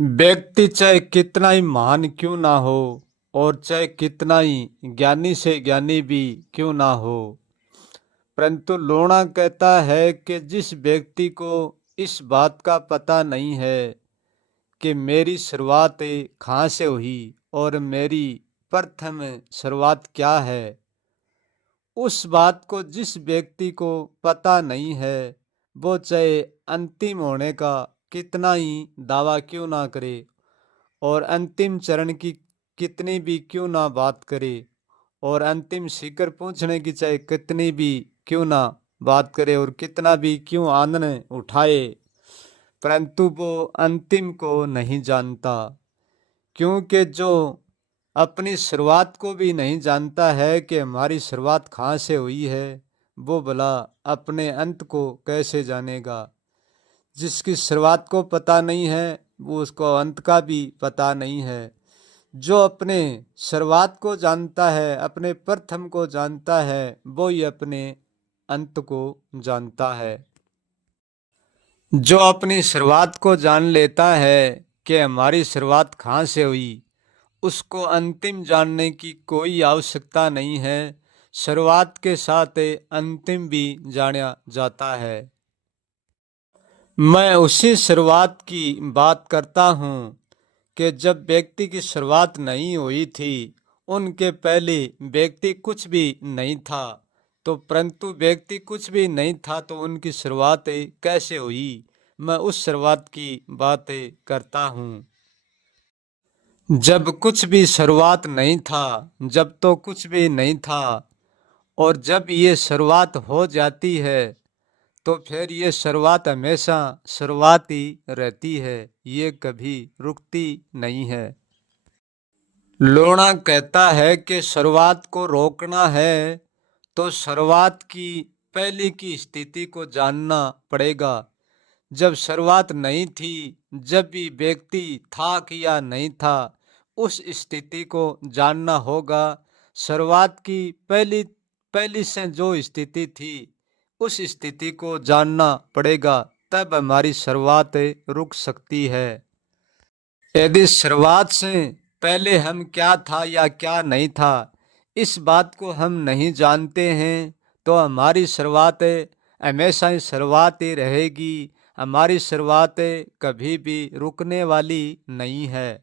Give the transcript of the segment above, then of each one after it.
व्यक्ति चाहे कितना ही महान क्यों ना हो और चाहे कितना ही ज्ञानी से ज्ञानी भी क्यों ना हो, परंतु लोणा कहता है कि जिस व्यक्ति को इस बात का पता नहीं है कि मेरी शुरुआत कहाँ से हुई और मेरी प्रथम शुरुआत क्या है, उस बात को जिस व्यक्ति को पता नहीं है, वो चाहे अंतिम होने का कितना ही दावा क्यों ना करे और अंतिम चरण की कितनी भी क्यों ना बात करे और अंतिम शिखर पहुंचने की चाहे कितनी भी क्यों ना बात करे और कितना भी क्यों आनंद उठाए, परंतु वो अंतिम को नहीं जानता। क्योंकि जो अपनी शुरुआत को भी नहीं जानता है कि हमारी शुरुआत कहाँ से हुई है, वो भला अपने अंत को कैसे जानेगा। जिसकी शुरुआत को पता नहीं है, वो उसको अंत का भी पता नहीं है। जो अपने शुरुआत को जानता है, अपने प्रथम को जानता है, वो ही अपने अंत को जानता है। जो अपनी शुरुआत को जान लेता है कि हमारी शुरुआत कहाँ से हुई, उसको अंतिम जानने की कोई आवश्यकता नहीं है। शुरुआत के साथ अंतिम भी जाना जाता है। मैं उसी शुरुआत की बात करता हूँ कि जब व्यक्ति की शुरुआत नहीं हुई थी, उनके पहले व्यक्ति कुछ भी नहीं था। तो परंतु व्यक्ति कुछ भी नहीं था तो उनकी शुरुआत कैसे हुई, मैं उस शुरुआत की बात करता हूँ। जब कुछ भी शुरुआत नहीं था, जब तो कुछ भी नहीं था, और जब ये शुरुआत हो जाती है तो फिर ये शुरुआत हमेशा शुरुआत ही रहती है, ये कभी रुकती नहीं है। लोणा कहता है कि शुरुआत को रोकना है तो शुरुआत की पहले की स्थिति को जानना पड़ेगा। जब शुरुआत नहीं थी, जब भी व्यक्ति था कि या नहीं था, उस स्थिति को जानना होगा। शुरुआत की पहली पहली से जो स्थिति थी, उस स्थिति को जानना पड़ेगा, तब हमारी शुरुआत रुक सकती है। यदि शुरुआत से पहले हम क्या था या क्या नहीं था, इस बात को हम नहीं जानते हैं, तो हमारी शुरुआत हमेशा ही शुरुआत ही रहेगी। हमारी शुरुआत कभी भी रुकने वाली नहीं है,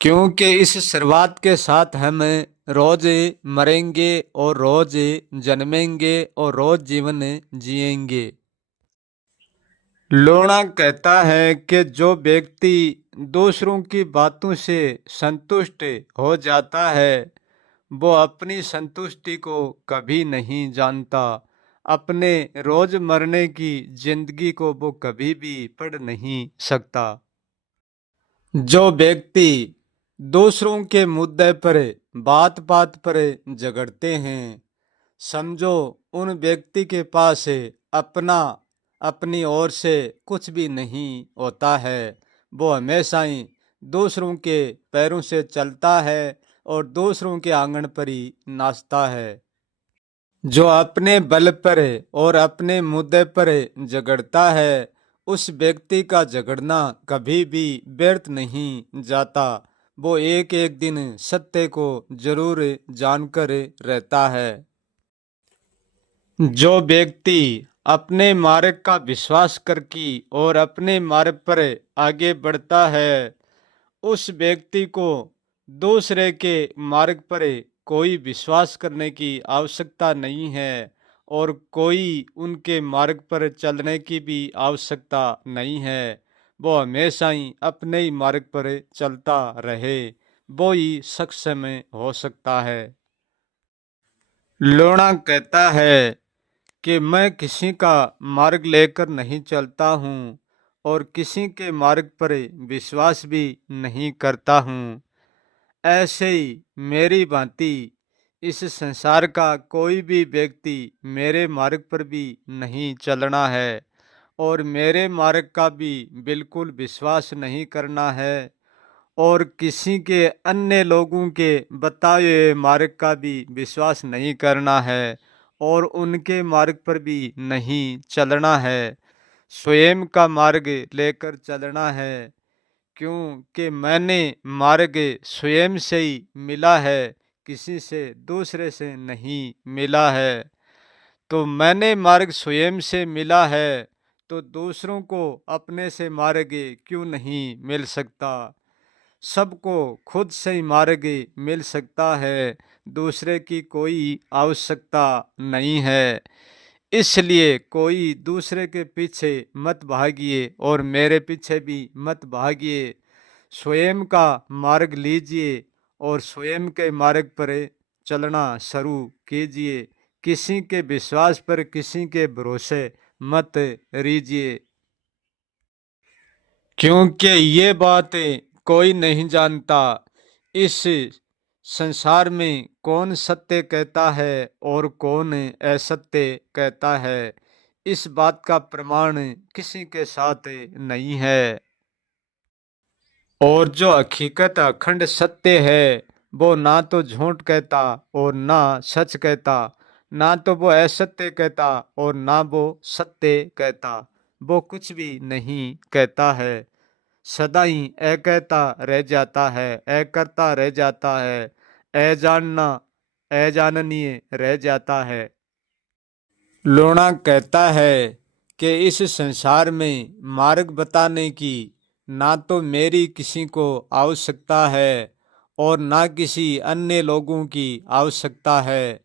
क्योंकि इस शुरुआत के साथ हम रोज मरेंगे और रोज जन्मेंगे और रोज जीवन जिएंगे। लोणा कहता है कि जो व्यक्ति दूसरों की बातों से संतुष्ट हो जाता है, वो अपनी संतुष्टि को कभी नहीं जानता। अपने रोज मरने की जिंदगी को वो कभी भी पढ़ नहीं सकता। जो व्यक्ति दूसरों के मुद्दे पर बात बात पर झगड़ते हैं, समझो उन व्यक्ति के पास अपना अपनी ओर से कुछ भी नहीं होता है। वो हमेशा ही दूसरों के पैरों से चलता है और दूसरों के आंगन पर ही नाचता है। जो अपने बल पर और अपने मुद्दे पर झगड़ता है, उस व्यक्ति का झगड़ना कभी भी व्यर्थ नहीं जाता। वो एक एक दिन सत्य को जरूर जानकर रहता है। जो व्यक्ति अपने मार्ग का विश्वास करके और अपने मार्ग पर आगे बढ़ता है, उस व्यक्ति को दूसरे के मार्ग पर कोई विश्वास करने की आवश्यकता नहीं है और कोई उनके मार्ग पर चलने की भी आवश्यकता नहीं है। वो हमेशा ही अपने ही मार्ग पर चलता रहे, वो ही सक्षम हो सकता है। लोणा कहता है कि मैं किसी का मार्ग लेकर नहीं चलता हूँ और किसी के मार्ग पर विश्वास भी नहीं करता हूँ। ऐसे ही मेरी भांति इस संसार का कोई भी व्यक्ति मेरे मार्ग पर भी नहीं चलना है और मेरे मार्ग का भी बिल्कुल विश्वास नहीं करना है और किसी के अन्य लोगों के बताए हुए मार्ग का भी विश्वास नहीं करना है और उनके मार्ग पर भी नहीं चलना है। स्वयं का मार्ग लेकर चलना है, क्योंकि मैंने मार्ग स्वयं से ही मिला है, किसी से दूसरे से नहीं मिला है। तो मैंने मार्ग स्वयं से मिला है, तो दूसरों को अपने से मार्ग क्यों नहीं मिल सकता। सबको खुद से ही मार्ग मिल सकता है, दूसरे की कोई आवश्यकता नहीं है। इसलिए कोई दूसरे के पीछे मत भागिए और मेरे पीछे भी मत भागिए। स्वयं का मार्ग लीजिए और स्वयं के मार्ग पर चलना शुरू कीजिए। किसी के विश्वास पर, किसी के भरोसे मत रीजिए, क्योंकि ये बात कोई नहीं जानता इस संसार में कौन सत्य कहता है और कौन असत्य कहता है। इस बात का प्रमाण किसी के साथ नहीं है। और जो हकीकत अखंड सत्य है, वो ना तो झूठ कहता और ना सच कहता, ना तो वो असत्य कहता और ना वो सत्य कहता। वो कुछ भी नहीं कहता है, सदा ही कहता रह जाता है, करता रह जाता है, जानना अजाननीय रह जाता है। लोणा कहता है कि इस संसार में मार्ग बताने की ना तो मेरी किसी को आवश्यकता है और ना किसी अन्य लोगों की आवश्यकता है।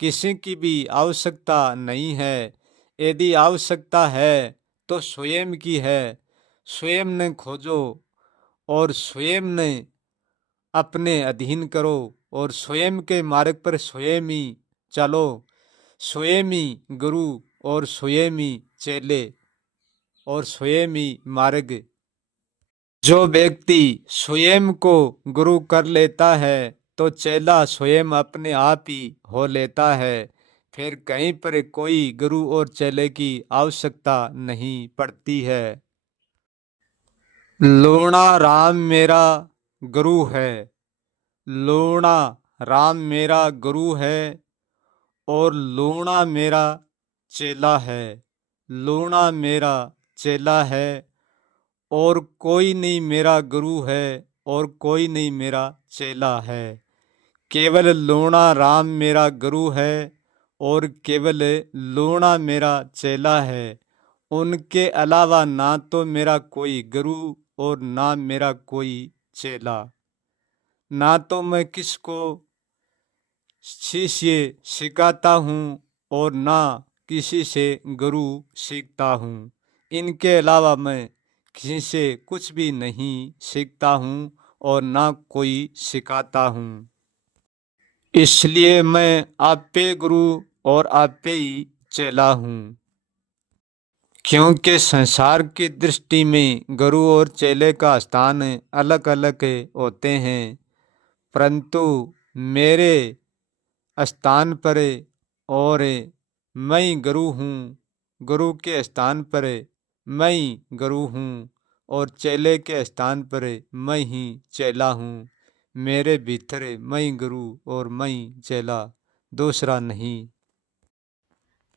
किसी की भी आवश्यकता नहीं है। यदि आवश्यकता है तो स्वयं की है। स्वयं ने खोजो और स्वयं ने अपने अधीन करो और स्वयं के मार्ग पर स्वयं ही चलो। स्वयं ही गुरु और स्वयं ही चेले और स्वयं ही मार्ग। जो व्यक्ति स्वयं को गुरु कर लेता है तो चेला स्वयं अपने आप ही हो लेता है। फिर कहीं पर कोई गुरु और चेले की आवश्यकता नहीं पड़ती है। लूणा राम मेरा गुरु है। लूणा राम मेरा गुरु है और लूणा मेरा चेला है। लूणा मेरा चेला है और कोई नहीं मेरा गुरु है और कोई नहीं मेरा चेला है। केवल लूणा राम मेरा गुरु है और केवल लूणा मेरा चेला है। उनके अलावा ना तो मेरा कोई गुरु और ना मेरा कोई चेला। ना तो मैं किसको शिष्य सिखाता हूँ और ना किसी से गुरु सीखता हूँ। इनके अलावा मैं किसी से कुछ भी नहीं सीखता हूँ और ना कोई सिखाता हूँ। इसलिए मैं आप पे गुरु और आप पे ही चेला हूँ। क्योंकि संसार की दृष्टि में गुरु और चेले का स्थान अलग अलग होते हैं, परंतु मेरे स्थान पर और मैं ही गुरु हूँ। गुरु के स्थान पर मैं ही गुरु हूँ और चेले के स्थान पर मैं ही चेला हूँ। मेरे भीतर मैं ही गुरु और मैं ही चेला, दूसरा नहीं।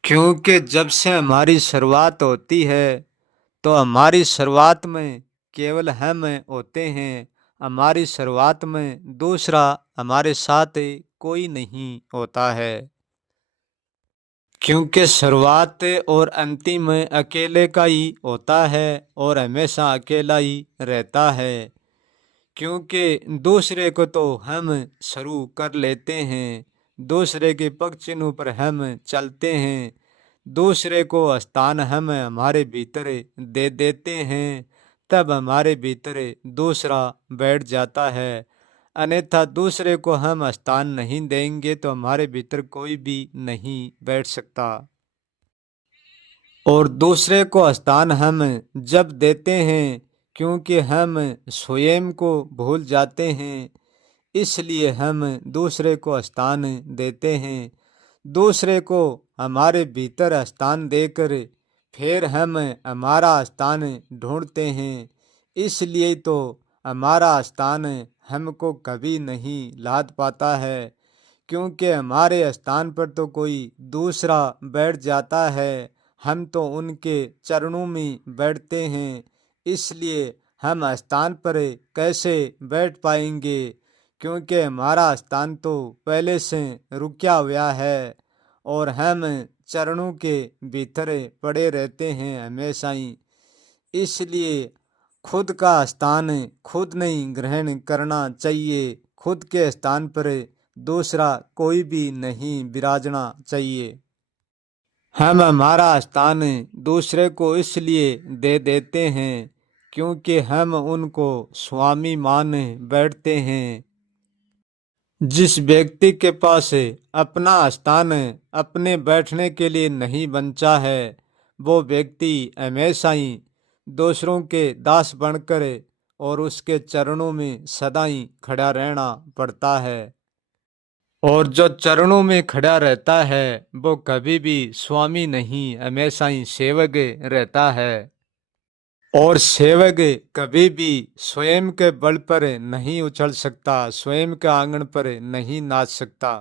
क्योंकि जब से हमारी शुरुआत होती है तो हमारी शुरुआत में केवल हम होते हैं। हमारी शुरुआत में दूसरा हमारे साथ कोई नहीं होता है। क्योंकि शुरुआत और अंतिम अकेले का ही होता है और हमेशा अकेला ही रहता है। क्योंकि दूसरे को तो हम शुरू कर लेते हैं, दूसरे के पग चिन्हों पर हम चलते हैं, दूसरे को स्थान हम हमारे भीतर दे देते हैं, तब हमारे भीतर दूसरा बैठ जाता है। अन्यथा दूसरे को हम स्थान नहीं देंगे तो हमारे भीतर कोई भी नहीं बैठ सकता। और दूसरे को स्थान हम जब देते हैं क्योंकि हम स्वयं को भूल जाते हैं, इसलिए हम दूसरे को स्थान देते हैं। दूसरे को हमारे भीतर स्थान देकर फिर हम हमारा स्थान ढूंढते हैं। इसलिए तो हमारा स्थान हमको कभी नहीं लाद पाता है, क्योंकि हमारे स्थान पर तो कोई दूसरा बैठ जाता है। हम तो उनके चरणों में बैठते हैं, इसलिए हम स्थान पर कैसे बैठ पाएंगे, क्योंकि हमारा स्थान तो पहले से रुका हुआ है और हम चरणों के भीतर पड़े रहते हैं हमेशा ही। इसलिए खुद का स्थान खुद नहीं ग्रहण करना चाहिए, खुद के स्थान पर दूसरा कोई भी नहीं विराजना चाहिए। हम हमारा स्थान दूसरे को इसलिए दे देते हैं क्योंकि हम उनको स्वामी मान बैठते हैं। जिस व्यक्ति के पास अपना स्थान अपने बैठने के लिए नहीं बचा है, वो व्यक्ति हमेशा ही दूसरों के दास बनकर और उसके चरणों में सदा ही खड़ा रहना पड़ता है। और जो चरणों में खड़ा रहता है वो कभी भी स्वामी नहीं, हमेशा ही सेवक रहता है। और सेवक कभी भी स्वयं के बल पर नहीं उछल सकता, स्वयं के आंगन पर नहीं नाच सकता,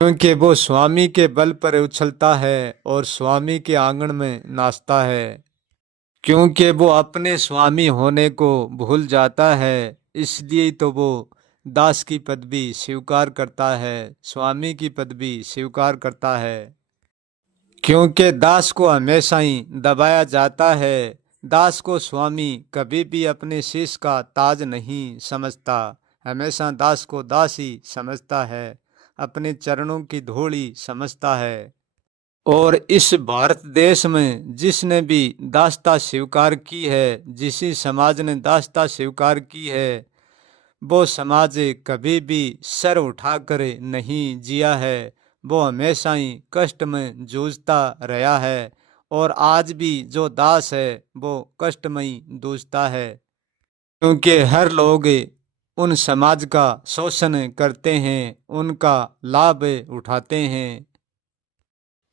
क्योंकि वो स्वामी के बल पर उछलता है और स्वामी के आंगन में नाचता है। क्योंकि वो अपने स्वामी होने को भूल जाता है, इसलिए तो वो दास की पदवी स्वीकार करता है, स्वामी की पदवी स्वीकार करता है। क्योंकि दास को हमेशा ही दबाया जाता है, दास को स्वामी कभी भी अपने शीश का ताज नहीं समझता, हमेशा दास को दास ही समझता है, अपने चरणों की धूल ही समझता है। और इस भारत देश में जिसने भी दासता स्वीकार की है, जिस समाज ने दासता स्वीकार की है, वो समाज कभी भी सर उठाकर नहीं जिया है, वो हमेशा ही कष्ट में जूझता रहा है। और आज भी जो दास है वो कष्ट में ही जूझता है, क्योंकि हर लोग उन समाज का शोषण करते हैं, उनका लाभ उठाते हैं,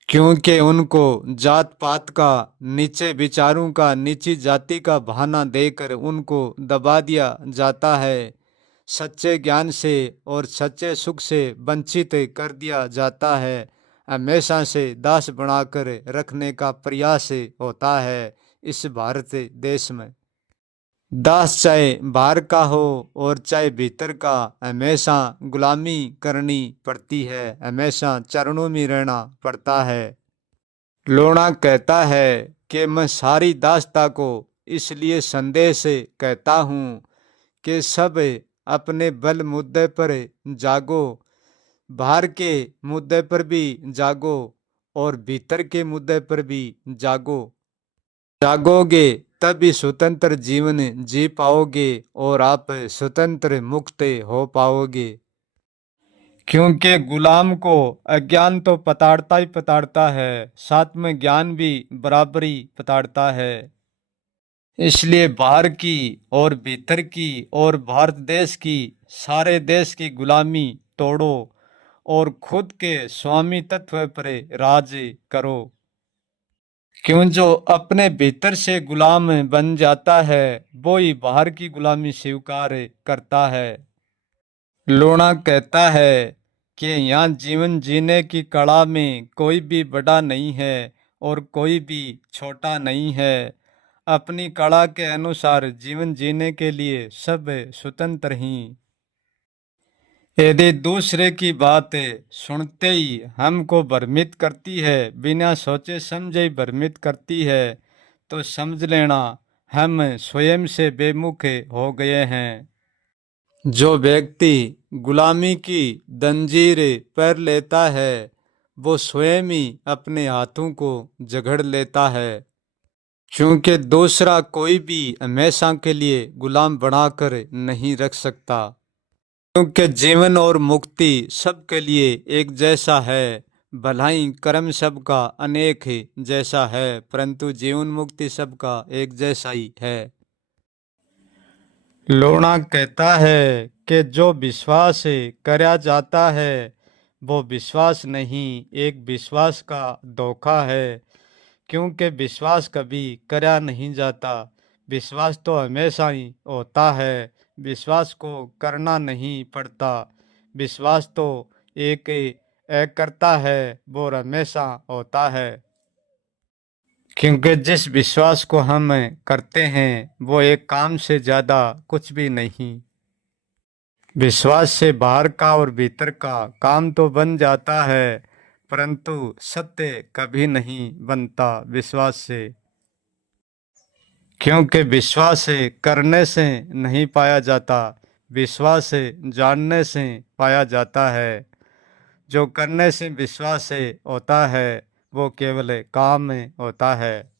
क्योंकि उनको जात पात का, नीचे विचारों का, नीची जाति का बहाना देकर उनको दबा दिया जाता है, सच्चे ज्ञान से और सच्चे सुख से वंचित कर दिया जाता है, हमेशा से दास बनाकर रखने का प्रयास होता है। इस भारत देश में दास चाहे बाहर का हो और चाहे भीतर का, हमेशा गुलामी करनी पड़ती है, हमेशा चरणों में रहना पड़ता है। लोना कहता है कि मैं सारी दासता को इसलिए संदेश कहता हूँ कि सब अपने बल मुद्दे पर जागो, बाहर के मुद्दे पर भी जागो और भीतर के मुद्दे पर भी जागो। जागोगे तभी स्वतंत्र जीवन जी पाओगे और आप स्वतंत्र मुक्त हो पाओगे। क्योंकि गुलाम को अज्ञान तो पताड़ता ही पताड़ता है, साथ में ज्ञान भी बराबरी पताड़ता है। इसलिए बाहर की और भीतर की और भारत देश की, सारे देश की गुलामी तोड़ो और खुद के स्वामी तत्व पर राज करो। क्यों जो अपने भीतर से गुलाम बन जाता है वो ही बाहर की गुलामी स्वीकार करता है। लोना कहता है कि यहाँ जीवन जीने की कला में कोई भी बड़ा नहीं है और कोई भी छोटा नहीं है, अपनी कला के अनुसार जीवन जीने के लिए सब स्वतंत्र ही। यदि दूसरे की बात सुनते ही हमको भ्रमित करती है, बिना सोचे समझे ही भ्रमित करती है, तो समझ लेना हम स्वयं से बेमुख हो गए हैं। जो व्यक्ति गुलामी की जंजीर पर लेता है वो स्वयं ही अपने हाथों को जकड़ लेता है, क्योंकि दूसरा कोई भी हमेशा के लिए गुलाम बनाकर नहीं रख सकता। क्योंकि जीवन और मुक्ति सबके लिए एक जैसा है, भलाई कर्म सबका अनेक ही जैसा है, परंतु जीवन मुक्ति सबका एक जैसा ही है। लोना कहता है कि जो विश्वास करा जाता है वो विश्वास नहीं, एक विश्वास का धोखा है, क्योंकि विश्वास कभी करा नहीं जाता, विश्वास तो हमेशा ही होता है, विश्वास को करना नहीं पड़ता, विश्वास तो एक करता है वो हमेशा होता है। क्योंकि जिस विश्वास को हम करते हैं वो एक काम से ज़्यादा कुछ भी नहीं। विश्वास से बाहर का और भीतर का काम तो बन जाता है, परंतु सत्य कभी नहीं बनता विश्वास से। क्योंकि विश्वास से करने से नहीं पाया जाता, विश्वास से जानने से पाया जाता है। जो करने से विश्वास से होता है वो केवल काम में होता है।